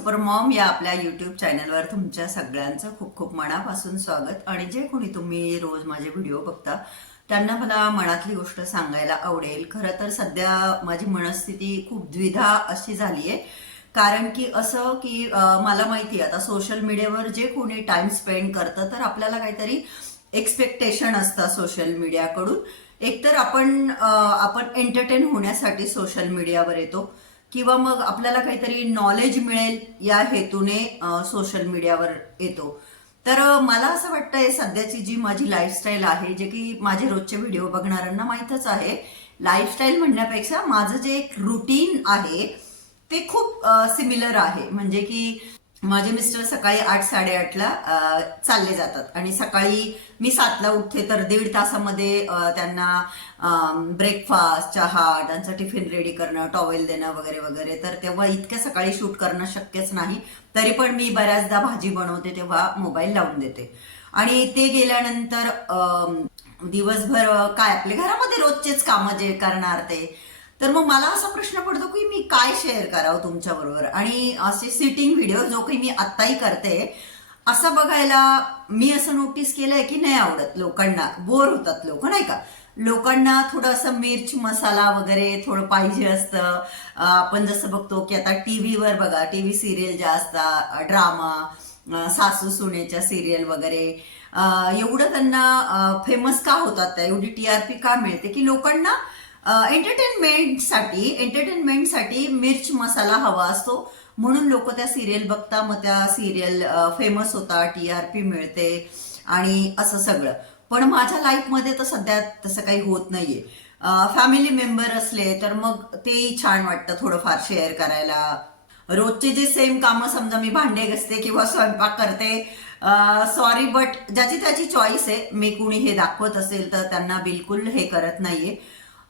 Super Maugham या आपल्या YouTube चॅनलवर तुमच्या सगळ्यांचं खूप खूप मनापासून स्वागत. आणि जे कोणी तुम्ही रोज माझे व्हिडिओ बघता त्यांना मला मनातली गोष्ट सांगायला आवडेल. खरं तर सध्या माझी मनस्थिती खूप द्विधा अशी झाली आहे कारण की असं की मला माहिती आहे आता सोशल मीडियावर जे कोणी टाइम स्पेंड करतं तर आपल्याला काहीतरी एक्सपेक्टेशन असतं सोशल मीडियाकडून एकतर आपण आपण एंटरटेन होण्यासाठी सोशल मीडियावर येतो. किंवा मग आपल्याला काहीतरी नॉलेज मिळेल या हेतूने सोशल मीडियावर येतो. तर मला असं वाटतंय सध्याची जी माझी लाईफस्टाईल आहे जे की माझे रोजचे व्हिडिओ बघणाऱ्यांना माहीतच आहे लाईफस्टाईल म्हणण्यापेक्षा माझं जे एक रुटीन आहे ते खूप सिमिलर आहे. म्हणजे की माझे मिस्टर सकाळी आठ साडेआठला चालले जातात. आणि सकाळी मी सातला उठते तर दीड तासामध्ये त्यांना ब्रेकफास्ट चहा त्यांचा टिफिन रेडी करणं टॉवेल देणं वगैरे वगैरे. तर तेव्हा इतक्या सकाळी शूट करणं शक्यच नाही. तरी पण मी बऱ्याचदा भाजी बनवते तेव्हा मोबाईल लावून देते. आणि ते गेल्यानंतर दिवसभर काय आपले घरामध्ये रोजचेच कामं जे करणार ते तर मग मला असा प्रश्न पडतो की मी काय शेअर करावं तुमच्या बरोबर आणि असे सिटिंग व्हिडिओ जो काही मी आत्ताही करते असं बघायला मी असं नोटीस केलंय की नाही आवडत लोकांना. बोर होतात लोक नाही का? लोकांना थोडं असं मिर्च मसाला वगैरे थोडं पाहिजे असतं. आपण जसं बघतो की आता टीव्हीवर बघा टीव्ही सिरियल ज्या असतात ड्रामा सासू सुनेच्या सिरियल वगैरे एवढं त्यांना फेमस का होतात त्या? एवढी पी का मिळते? की लोकांना एंटरटेनमेंटसाठी एंटरटेनमेंटसाठी मिर्च मसाला हवा असतो. म्हणून लोक त्या सिरियल बघता मग त्या सिरियल फेमस होता पी मिळते आणि असं सगळं. पण माझ्या लाईफमध्ये तर सध्या तसं काही होत नाहीये. फॅमिली मेंबर असले तर मग तेही छान वाटतं थोडंफार शेअर करायला. रोजचे जे सेम कामं समजा मी भांडे घसते किंवा स्वयंपाक करते सॉरी बट ज्याची त्याची चॉईस आहे. मी कुणी हे दाखवत असेल तर त्यांना बिलकुल हे करत नाहीये.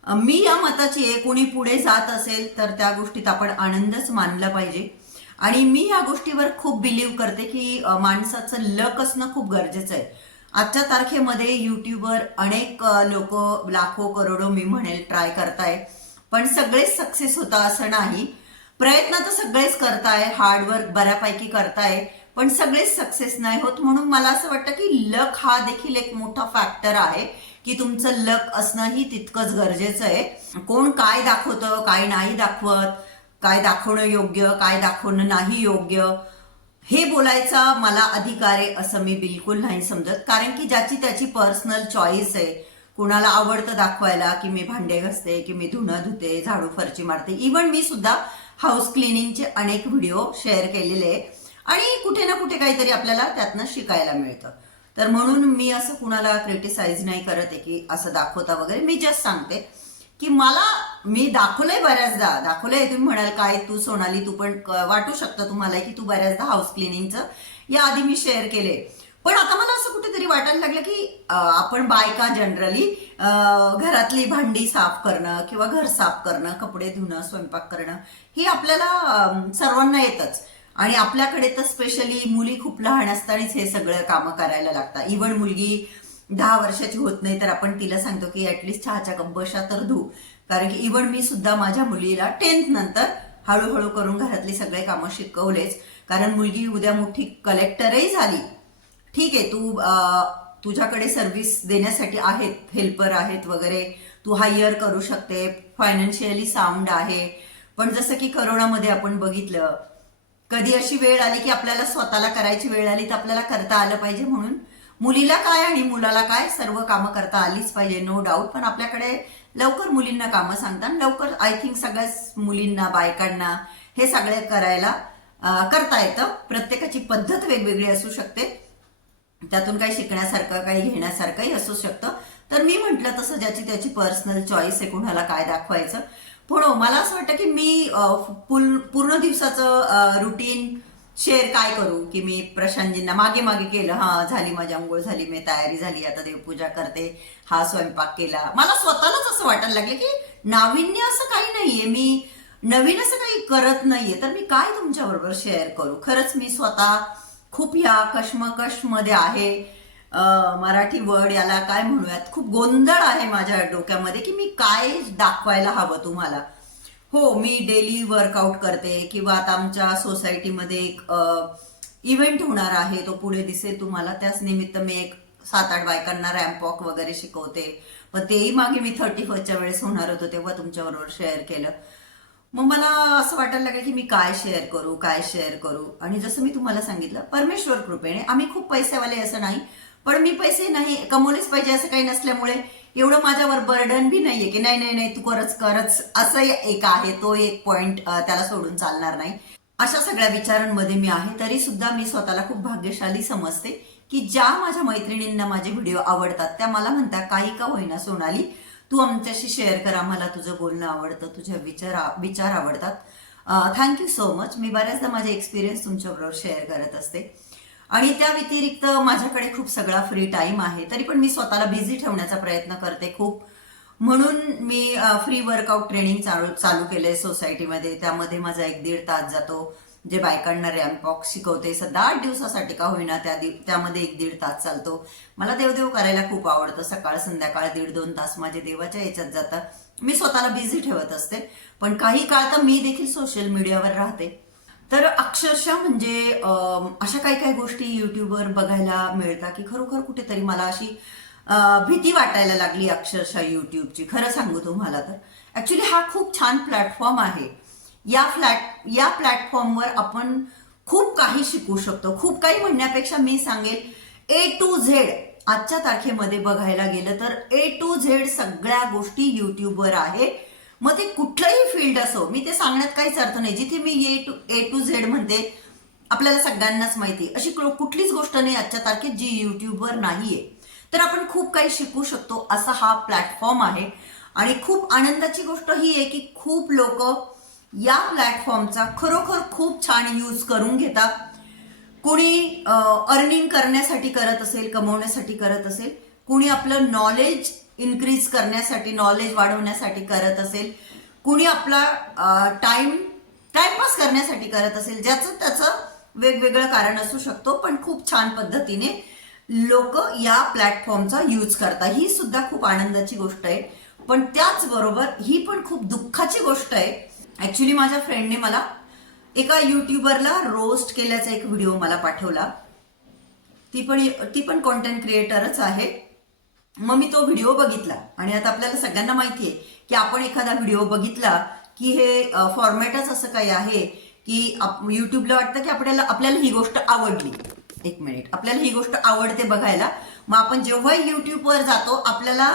मी या मताची आहे कोणी पुढे जात असेल तर त्या गोष्टीत आपण आनंदच मानला पाहिजे. आणि मी या गोष्टीवर खूप बिलीव्ह करते की माणसाचं लक असणं खूप गरजेचं आहे. आजच्या तारखेमध्ये युट्यूबवर अनेक लोक लाखो करोडो मी म्हणेल ट्राय करताय. पण सगळेच सक्सेस होता असं नाही. प्रयत्न तर सगळेच करताय हार्डवर्क बऱ्यापैकी करताय. पण सगळेच सक्सेस नाही होत म्हणून मला असं वाटतं की लक हा देखील एक मोठा फॅक्टर आहे की तुमचं लक असणंही तितकंच गरजेचं आहे. कोण काय दाखवतं काय नाही दाखवत काय दाखवणं योग्य काय दाखवणं नाही योग्य हे बोलायचा मला अधिकार आहे असं मी बिलकुल नाही समजत. कारण की ज्याची त्याची पर्सनल चॉईस आहे. कुणाला आवडतं दाखवायला की मी भांडे घासते की मी धुणं धुते झाडू फरची मारते. इवन मी सुद्धा हाऊस क्लिनिंगचे अनेक व्हिडिओ शेअर केलेले आहे. आणि कुठे ना कुठे काहीतरी आपल्याला त्यातनं शिकायला मिळतं. तर म्हणून मी असं कुणाला क्रिटिसाइज नाही करत आहे की असं दाखवता वगैरे. मी जस्ट सांगते की मला मी दाखवलंय बऱ्याचदा. दाखवलंय तुम्ही म्हणाल काय तू सोनाली तू पण वाटू शकता तुम्हाला की तू बऱ्याचदा हाऊस क्लिनिंगचं या आधी मी शेअर केले पण आता मला असं कुठेतरी वाटायला लागलं की आपण बायका जनरली घरातली भांडी साफ करणं किंवा घर साफ करणं कपडे धुणं स्वयंपाक करणं हे आपल्याला सर्वांना येतच. आणि आपल्याकडे तर स्पेशली मुली खूप लहान असतानाच हे सगळं कामं करायला लागतात. इवन मुलगी दहा वर्षाची होत नाही तर आपण तिला सांगतो की ऍटलिस्ट चहाच्या कप तर धू. कारण की इवन मी सुद्धा माझ्या मुलीला टेन्थ नंतर हळूहळू करून घरातली सगळे कामं शिकवलेच. कारण मुलगी उद्या मोठी कलेक्टरही झाली. ठीक आहे तू तुझ्याकडे सर्व्हिस देण्यासाठी आहेत हेल्पर आहेत वगैरे. तू हायर करू शकते फायनान्शियली साऊंड आहे. पण जसं की करोनामध्ये आपण बघितलं कधी अशी वेळ आली की आपल्याला स्वतःला करायची वेळ आली तर आपल्याला करता आलं पाहिजे म्हणून. मुलीला काय आणि मुलाला काय सर्व कामं करता आलीच पाहिजे नो डाऊट पण आपल्याकडे लवकर मुलींना कामं सांगतात. लवकर आय थिंक सगळ्याच मुलींना बायकांना हे सगळे करायला करता येतं. प्रत्येकाची पद्धत वेगवेगळी असू शकते. त्यातून काही शिकण्यासारखं काही घेण्यासारखंही असू शकतं. तर मी म्हटलं तसं ज्याची त्याची पर्सनल चॉईस आहे कुणाला काय दाखवायचं. पण हो, मला असं वाटतं की मी पूर्ण दिवसाचं रुटीन शेअर काय करू? की मी प्रशांतजींना मागे मागे केलं हा झाली माझी आंघोळ झाली मी तयारी झाली आता देवपूजा करते हा स्वयंपाक केला. मला स्वतःलाच असं वाटायला लागलं की नाविन्य असं काही नाहीये. मी नवीन असं काही करत नाहीये. तर मी काय तुमच्या बरोबर शेअर करू? खरंच मी स्वतः खूप ह्या कश्मकशमध्ये आहे. मराठी वर्ड याला काय म्हणूयात? खूप गोंधळ आहे माझ्या डोक्यामध्ये की मी काय दाखवायला हवं तुम्हाला? हो मी डेली वर्कआउट करते किंवा आता आमच्या सोसायटीमध्ये एक इव्हेंट होणार आहे तो पुढे दिसेल तुम्हाला. त्याच निमित्त मी एक सात आठ बायकांना रॅम्पॉक वगैरे शिकवते. पण तेही मागे मी थर्टी फर्स्टच्या वेळेस होणार होतो तेव्हा तुमच्याबरोबर शेअर केलं. मग मला असं वाटायला लागलं की मी काय शेअर करू काय शेअर करू? आणि जसं मी तुम्हाला सांगितलं परमेश्वर कृपेने आम्ही खूप पैसेवाले असं नाही पण मी पैसे नाही कमवलेच पाहिजे असं काही नसल्यामुळे एवढं माझ्यावर बर्डन बी नाहीये की नाही नाही नाही तू करच करच असं एक आहे तो एक पॉइंट त्याला सोडून चालणार नाही. अशा सगळ्या विचारांमध्ये मी आहे तरी सुद्धा मी स्वतःला खूप भाग्यशाली समजते की ज्या माझ्या मैत्रिणींना माझे व्हिडिओ आवडतात त्या मला म्हणतात काही का होईना सोनाली तू आमच्याशी शेअर करा मला तुझं बोलणं आवडतं तुझे विचार विचार आवडतात. थँक्यू सो मच मी बऱ्याचदा माझे एक्सपिरियन्स तुमच्याबरोबर शेअर करत असते. आणि त्या व्यतिरिक्त माझ्याकडे खूप सगळा फ्री टाईम आहे. तरी पण मी स्वतःला बिझी ठेवण्याचा प्रयत्न करते खूप. म्हणून मी फ्री वर्कआउट ट्रेनिंग चालू चालू केलंय सोसायटीमध्ये त्यामध्ये माझा एक दीड तास जातो. जे बायकांना रॅम्पॉक शिकवते. सध्या आठ दिवसासाठी का होईना त्या दि- त्यामध्ये एक दीड तास चालतो. मला देवदेव करायला खूप आवडतं. सकाळ संध्याकाळ दीड दोन तास माझे देवाच्या याच्यात जातात मी स्वतःला बिझी ठेवत असते. पण काही काळ तर मी देखील सोशल मीडियावर राहते. तर अक्षरशः म्हणजे अशा काही काही गोष्टी युट्यूबवर बघायला मिळतात की खरोखर कुठेतरी मला अशी भीती वाटायला लागली अक्षरशः युट्यूबची खरं सांगू तुम्हाला तर. ऍक्च्युली हा खूप छान प्लॅटफॉर्म आहे. या फ्लॅट या प्लॅटफॉर्मवर आपण खूप काही शिकू शकतो. खूप काही म्हणण्यापेक्षा मी सांगेल ए टू झेड आजच्या तारखेमध्ये बघायला गेलं तर ए टू झेड सगळ्या गोष्टी युट्यूबवर आहे. मग ते कुठलंही फील्ड असो मी ते सांगण्यात काहीच अर्थ नाही. जिथे मी A to A to Z म्हणते आपल्याला सगळ्यांनाच माहिती अशी कुठलीच गोष्ट नाही आजच्या तारखेत जी युट्यूबवर नाहीये. तर आपण खूप काही शिकू शकतो असा हा प्लॅटफॉर्म आहे. आणि खूप आनंदाची गोष्ट ही आहे की खूप लोक या प्लॅटफॉर्मचा खरोखर खूप छान यूज करून घेतात. कुणी अर्निंग करण्यासाठी करत असेल कमवण्यासाठी करत असेल कुणी आपलं नॉलेज इन्क्रीज करण्यासाठी नॉलेज वाढवण्यासाठी करत असेल. कुणी आपला टाइम टाइमपास करण्यासाठी करत असेल ज्याचं त्याचं वेगवेगळं कारण असू शकतो पण खूप छान पद्धतीने लोक या प्लॅटफॉर्मचा यूज करतात. ही सुद्धा खूप आनंदाची गोष्ट आहे. पण त्याचबरोबर ही पण खूप दुःखाची गोष्ट आहे. ऍक्च्युली माझ्या फ्रेंडने मला एका युट्यूबरला रोस्ट केल्याचा एक व्हिडिओ मला पाठवला. ती पण ती पण कॉन्टेंट क्रिएटरच आहे. मग मी तो व्हिडिओ बघितला. आणि आता आपल्याला सगळ्यांना माहिती आहे की आपण एखादा व्हिडिओ बघितला की हे फॉर्मॅटच असं काही आहे की युट्यूबला वाटतं की आपल्याला आपल्याला ही गोष्ट आवडली. एक मिनिट आपल्याला ही गोष्ट आवडते बघायला. मग आपण जेव्हा युट्यूबवर जातो आपल्याला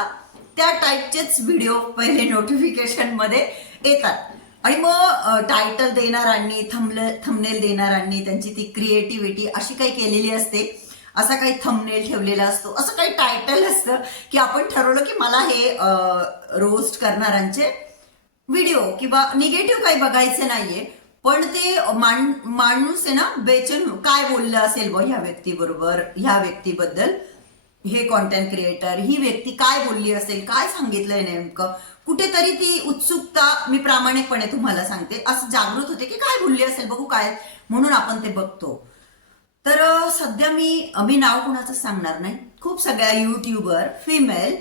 त्या टाईपचेच व्हिडिओ पहिले नोटिफिकेशनमध्ये येतात. आणि मग टायटल देणाऱ्यांनी थंबल थंबनेल देणाऱ्यांनी त्यांची ती क्रिएटिव्हिटी अशी काही केलेली असते. असा काही थंबनेल ठेवलेला असतो. असं काही टायटल असतं की आपण ठरवलं की मला हे रोस्ट करणाऱ्यांचे व्हिडिओ किंवा निगेटिव्ह काही बघायचे नाहीये. पण ते मान माणूस आहे ना बेचन काय बोललं असेल ब ह्या व्यक्तीबरोबर ह्या व्यक्तीबद्दल. हे कॉन्टेंट क्रिएटर ही व्यक्ती काय बोलली असेल काय सांगितलंय नेमकं. कुठेतरी ती उत्सुकता मी प्रामाणिकपणे तुम्हाला सांगते. असं जागृत होते की काय बोलली असेल बघू काय. म्हणून आपण ते बघतो. तर सध्या मी मी नाव कुणाचं सांगणार नाही. खूप सगळ्या युट्यूबर फिमेल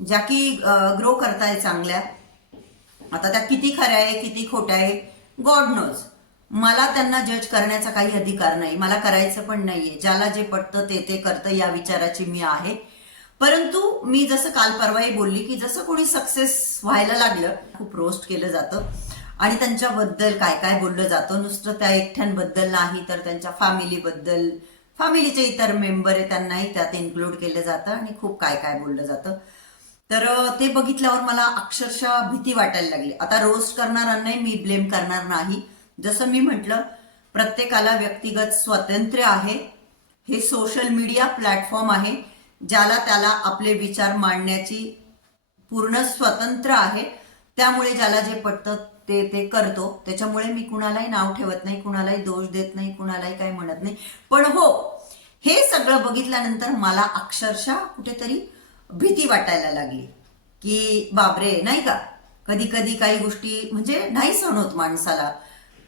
ज्या की ग्रो करताय चांगल्या. आता त्या किती खऱ्या आहे किती खोट्या आहे गॉड नोज मला त्यांना जज करण्याचा काही अधिकार नाही. मला करायचं पण नाहीये. ज्याला जे पटतं ते ते करतं या विचाराची मी आहे. परंतु मी जसं काल परवाही बोलली की जसं कोणी सक्सेस व्हायला लागलं खूप रोस्ट केलं जातं. आणि त्यांच्याबद्दल काय काय बोललं जातं? नुसतं त्या एकट्यांबद्दल नाही तर त्यांच्या फॅमिलीबद्दल फॅमिलीचे इतर मेंबर आहे त्यांनाही त्यात इन्क्लूड केलं जातं आणि खूप काय काय बोललं जातं. तर ते बघितल्यावर मला अक्षरशः भीती वाटायला लागली. आता रोस्ट करणाऱ्यांनाही मी ब्लेम करणार नाही. जसं मी म्हटलं प्रत्येकाला व्यक्तिगत स्वातंत्र्य आहे. हे सोशल मीडिया प्लॅटफॉर्म आहे ज्याला त्याला आपले विचार मांडण्याची पूर्ण स्वतंत्र आहे. त्यामुळे ज्याला जे पटतं ते ते करतो. त्याच्यामुळे मी कुणालाही नाव ठेवत नाही कुणालाही दोष देत नाही कुणालाही काही म्हणत नाही. पण हो हे सगळं बघितल्यानंतर मला अक्षरशः कुठेतरी भीती वाटायला लागली. की बाबरे नाही का? कधी कधी काही गोष्टी म्हणजे नाही सण होत माणसाला.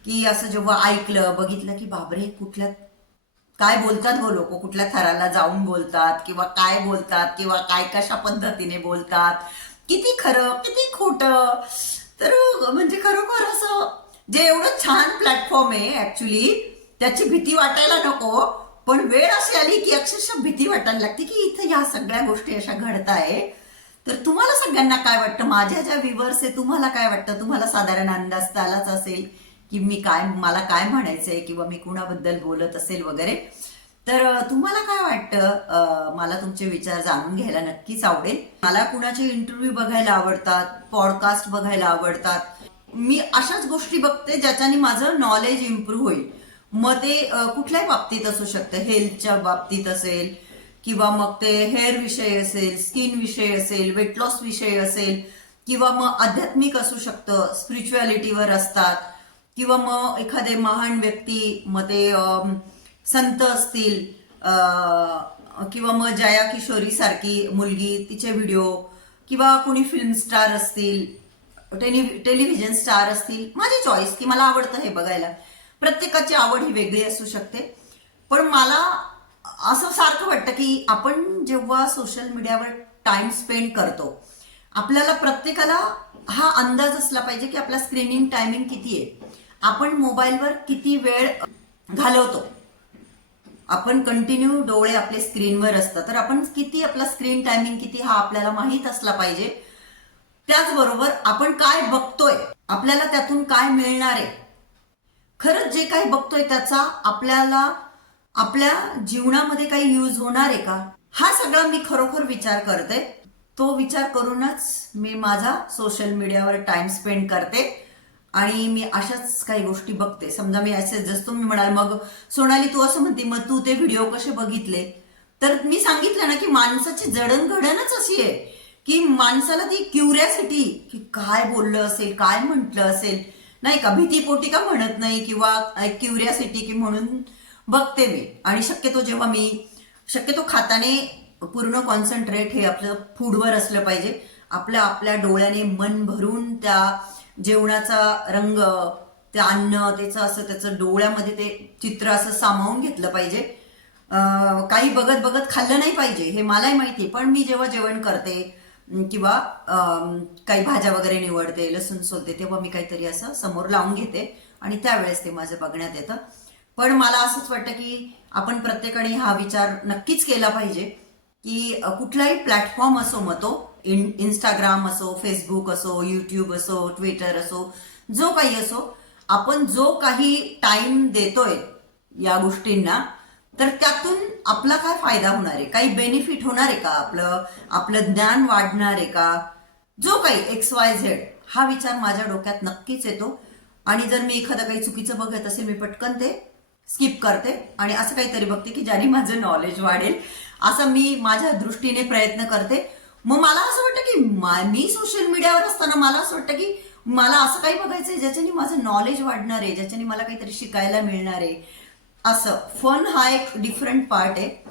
की असं जेव्हा ऐकलं बघितलं की बाबरे कुठल्या काय बोलतात हो लोक? कुठल्या थराला जाऊन बोलतात किंवा काय बोलतात किंवा काय कशा पद्धतीने बोलतात? किती खरं किती खोटं? तर म्हणजे खरोखर असं जे एवढं छान प्लॅटफॉर्म आहे ऍक्च्युली त्याची भीती वाटायला नको. पण वेळ अशी आली की अक्षरशः भीती वाटायला लागते की इथं ह्या सगळ्या गोष्टी अशा घडताय. तर तुम्हाला सगळ्यांना काय वाटतं? माझ्या ज्या व्ह्युअर्स आहे तुम्हाला काय वाटतं? तुम्हाला साधारण अंदाज तर आलाच असेल की मी काय मला काय म्हणायचंय किंवा मी कुणाबद्दल बोलत असेल वगैरे. तर तुम्हाला काय वाटतं? मला तुमचे विचार जाणून घ्यायला नक्कीच आवडेल. मला कुणाचे इंटरव्ह्यू बघायला आवडतात? पॉडकास्ट बघायला आवडतात? मी अशाच गोष्टी बघते ज्याच्याने माझं नॉलेज इम्प्रूव्ह होईल. मग ते कुठल्याही बाबतीत असू शकतं. हेल्थच्या बाबतीत असेल किंवा मग ते हेअर विषय असेल स्किन विषय असेल वेट लॉस विषय असेल किंवा मग आध्यात्मिक असू शकतं स्पिरिच्युअलिटीवर असतात किंवा मग एखादे महान व्यक्ती मग ते संत असतील किंवा मग जया किशोरी सारखी मुलगी तिचे व्हिडिओ किंवा कोणी फिल्म स्टार असतील टेलि टेलिव्हिजन स्टार असतील माझी चॉईस की मला आवडतं हे बघायला. प्रत्येकाची आवड ही वेगळी असू शकते. पण मला असं सारखं वाटतं की आपण जेव्हा सोशल मीडियावर टाइम स्पेंड करतो आपल्याला प्रत्येकाला हा अंदाज असला पाहिजे की आपला स्क्रीनिंग टायमिंग किती आहे. आपण मोबाईलवर किती वेळ घालवतो. आपण कंटिन्यू डोळे आपले स्क्रीनवर असतात. तर आपण किती आपला स्क्रीन टायमिंग किती हा आपल्याला माहीत असला पाहिजे. त्याचबरोबर आपण काय बघतोय आपल्याला त्यातून काय मिळणार आहे? खरंच जे काही बघतोय त्याचा आपल्याला आपल्या जीवनामध्ये काही यूज होणार आहे का? हा सगळा मी खरोखर विचार करते. तो विचार करूनच मी माझा सोशल मीडियावर टाइम स्पेंड करते. आणि मी अशाच काही गोष्टी बघते. समजा मी असे जसं तुम्ही म्हणाल मग सोनाली तू असं म्हणते मग तू ते व्हिडिओ कसे बघितले? तर मी सांगितलं ना की माणसाची जडणघडणच अशी आहे की माणसाला ती क्युरियासिटी की काय बोललं असेल काय म्हटलं असेल नाही का? भीतीपोटी का म्हणत नाही किंवा क्युरियासिटी की म्हणून बघते मी. आणि शक्यतो जेव्हा मी शक्यतो खाताने पूर्ण कॉन्सन्ट्रेट हे आपलं फूडवर असलं पाहिजे. आपल्या आपल्या डोळ्याने मन भरून त्या जेवणाचा रंग ते अन्न त्याचं असं त्याचं डोळ्यामध्ये ते चित्र असं सामावून घेतलं पाहिजे. काही बघत बघत खाल्लं नाही पाहिजे हे मलाही माहिती पण मी जेव्हा जेवण करते किंवा काही भाज्या वगैरे निवडते लसूण सोलते तेव्हा मी काहीतरी असं समोर लावून घेते आणि त्यावेळेस ते माझं बघण्यात येतं. पण मला असंच वाटतं की आपण प्रत्येकाने हा विचार नक्कीच केला पाहिजे की कुठलाही प्लॅटफॉर्म असो मग तो इन इंस्टाग्राम असो फेसबुक असो यूट्यूब असो ट्विटर असो जो काही असो आपण जो काही टाइम देतोय या गोष्टींना तर त्यातून आपला काय फायदा होणार आहे? काही बेनिफिट होणार आहे का आपलं? आपलं ज्ञान वाढणार आहे का? जो काही एक्स वाय झेड हा विचार माझ्या डोक्यात नक्कीच येतो. आणि जर मी एखादं काही चुकीचं बघत असेल मी पटकन ते स्किप करते. आणि असं काहीतरी बघते की ज्याने माझं नॉलेज वाढेल. असं मी माझ्या दृष्टीने प्रयत्न करते. मग मला असं वाटतं की मी सोशल मीडियावर असताना मला असं वाटतं की मला असं काही बघायचंय ज्याच्याने माझं नॉलेज वाढणार आहे ज्याच्याने मला काहीतरी शिकायला मिळणार आहे. असं. फन हा एक डिफरंट पार्ट आहे.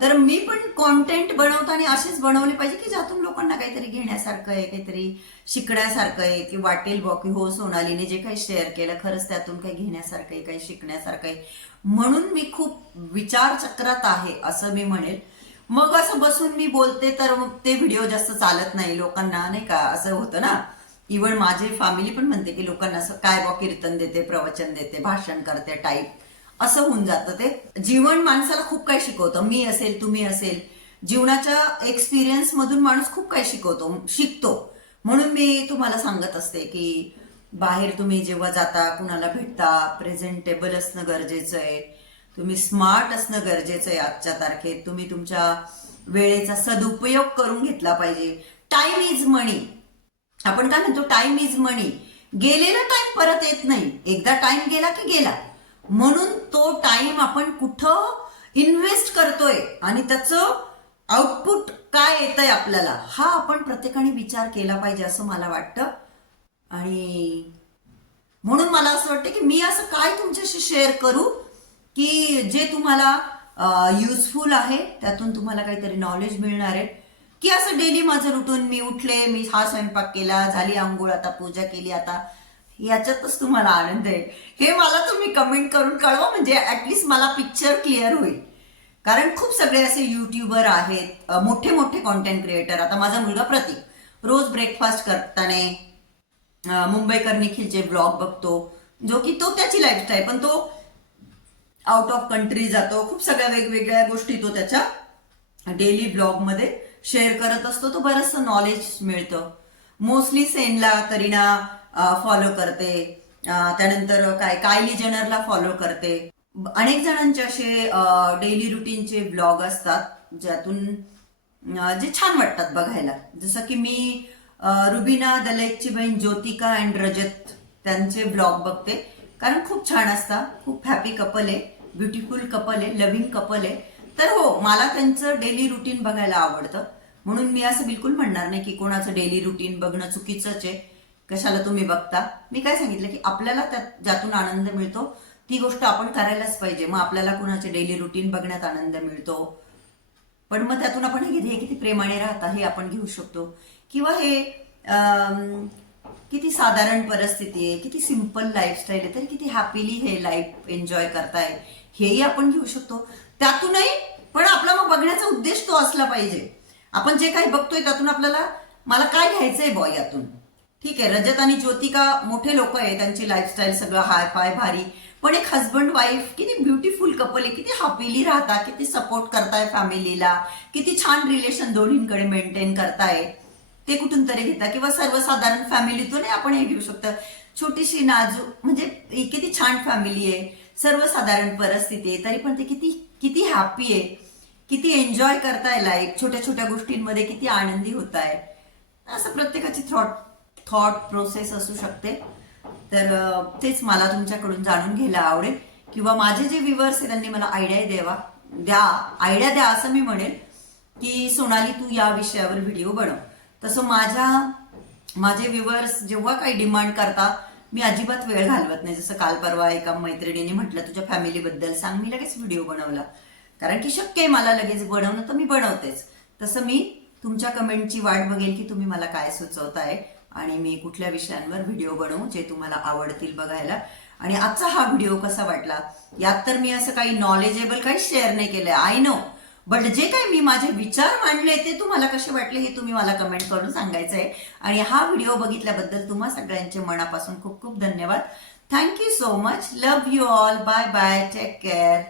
तर मी पण कॉन्टेंट बनवताना असेच बनवले पाहिजे की ज्यातून लोकांना काहीतरी घेण्यासारखं आहे काहीतरी शिकण्यासारखं आहे की वाटेल बॉ की हो सोनालीने जे काही शेअर केलं खरंच त्यातून काही घेण्यासारखं आहे काही शिकण्यासारखं आहे. म्हणून मी खूप विचार चक्रात आहे असं मी म्हणेल. मग असं बसून मी बोलते तर मग ते व्हिडिओ जास्त चालत नाही लोकांना नाही का? असं होतं ना. इव्हन माझी फॅमिली पण म्हणते की लोकांना असं काय बा कीर्तन देते प्रवचन देते भाषण करते टाईप असं होऊन जातं ते. जीवन माणसाला खूप काही शिकवतं. मी असेल तुम्ही असेल. जीवनाच्या एक्सपिरियन्स मधून माणूस खूप काही शिकवतो शिकतो. म्हणून मी तुम्हाला सांगत असते की बाहेर तुम्ही जेव्हा जाता कुणाला भेटता प्रेझेंटेबल असणं गरजेचं आहे. तुम्ही स्मार्ट असणं गरजेचं आहे आजच्या तारखेत. तुम्ही तुमच्या वेळेचा सदुपयोग करून घेतला पाहिजे. टाइम इज मनी आपण काय म्हणतो? टाइम इज मनी गेलेला टाइम परत येत नाही. एकदा टाइम गेला की गेला. म्हणून तो टाइम आपण कुठं इन्व्हेस्ट करतोय आणि त्याचं आउटपुट काय येतंय आपल्याला हा आपण प्रत्येकाने विचार केला पाहिजे असं मला वाटतं. आणि म्हणून मला असं वाटतं की मी असं काय तुमच्याशी शेअर करू? की जे तुम्हाला युजफुल आहे त्यातून तुम्हाला काहीतरी नॉलेज मिळणार आहे. की असं डेली माझं रुटून मी उठले मी हा स्वयंपाक केला झाली आंघोळ आता पूजा केली आता याच्यातच तुम्हाला आनंद आहे. हे मला तुम्ही कमेंट करून कळवा म्हणजे ऍटलिस्ट मला पिक्चर क्लिअर होईल. कारण खूप सगळे असे युट्यूबर आहेत मोठे मोठे कॉन्टेंट क्रिएटर आता माझा मुलगा प्रतीक रोज ब्रेकफास्ट करताना मुंबईकर निखिलचे ब्लॉग बघतो जो की तो त्याची लाईफस्टाईल पण तो आउट ऑफ कंट्री जातो. खूप सगळ्या वेगवेगळ्या गोष्टी तो त्याच्या डेली ब्लॉगमध्ये शेअर करत असतो. तो बरंचसं नॉलेज मिळतं. मोस्टली सेनला करीना फॉलो करते. त्यानंतर काय कायली जनरला फॉलो करते. अनेक जणांचे असे डेली रुटीनचे ब्लॉग असतात ज्यातून जे छान वाटतात बघायला. जसं की मी रुबिना दलेकची बहीण ज्योतिका अँड रजत त्यांचे ब्लॉग बघते. कारण खूप छान असतात खूप हॅपी कपल आहे. ब्युटिफुल कपल आहे. लव्हिंग कपल आहे. तर हो मला त्यांचं डेली रुटीन बघायला आवडतं. म्हणून मी असं बिलकुल म्हणणार नाही की कोणाचं डेली रुटीन बघणं चुकीचंच आहे. कशाला तुम्ही बघता? मी काय सांगितलं की आपल्याला त्यात ज्यातून आनंद मिळतो ती गोष्ट आपण करायलाच पाहिजे. मग आपल्याला कोणाचे डेली रुटीन बघण्यात आनंद मिळतो. पण मग त्यातून आपण हे हे किती प्रेमाने राहता हे आपण घेऊ शकतो. किंवा हे किती साधारण परिस्थिती आहे किती सिंपल लाईफस्टाईल आहे तरी किती हॅपीली हे लाईफ एन्जॉय करताय हेही आपण घेऊ शकतो. त्यातूनही पण आपला मग बघण्याचा उद्देश तो असला पाहिजे. आपण जे काही बघतोय त्यातून आपल्याला मला काय घ्यायचंय बॉय यातून? ठीक आहे रजत आणि ज्योतिका मोठे लोक आहे त्यांची लाईफस्टाईल सगळं हाय फाय भारी. पण एक हजबंड वाईफ किती ब्युटिफुल कपल आहे किती हॅपीली राहता किती सपोर्ट करताय फॅमिलीला किती छान रिलेशन दोन्हींकडे मेंटेन करताय. ते कुठून तरी घेता किंवा सर्वसाधारण फॅमिलीतून आपण हे घेऊ शकतो. छोटीशी नाजूक म्हणजे किती छान फॅमिली आहे. सर्वसाधारण परिस्थिती आहे. तरी पण ते किती किती हॅपी आहे. किती एन्जॉय करताय लाईफ छोट्या छोट्या गोष्टींमध्ये किती आनंदी होत आहे. असं प्रत्येकाची थॉट थॉट प्रोसेस असू शकते. तर तेच मला तुमच्याकडून जाणून घ्यायला आवडेल. किंवा माझे जे व्ह्युअर्स आहे त्यांनी मला आयडिया द्यावा. द्या आयडिया द्या असं मी म्हणेल. की सोनाली तू या विषयावर व्हिडिओ बनव. तसं माझ्या माझे व्ह्युअर्स जेव्हा काही डिमांड करतात मी अजिबात वेळ घालवत नाही. जसं काल परवा एका मैत्रिणीने म्हटलं तुझ्या फॅमिलीबद्दल सांग. मी लगेच व्हिडिओ बनवला. कारण की शक्य आहे मला लगेच बनवणं तर मी बनवतेच. तसं मी तुमच्या कमेंटची वाट बघेल की तुम्ही मला काय सुचवताय आणि मी कुठल्या विषयांवर व्हिडिओ बनवू जे तुम्हाला आवडतील बघायला. आणि आजचा हा व्हिडिओ कसा वाटला? यात तर मी असं काही नॉलेजेबल काही शेअर नाही केलंय. आय नो बट जे काही मी माझे विचार मांडले ते तुम्हाला कसे वाटले हे तुम्ही मला कमेंट करून सांगायचं आहे आणि हा व्हिडिओ बघितल्याबद्दल तुम्हा सगळ्यांचे मनापासून खूप खूप धन्यवाद. Thank you so much love you all bye bye take care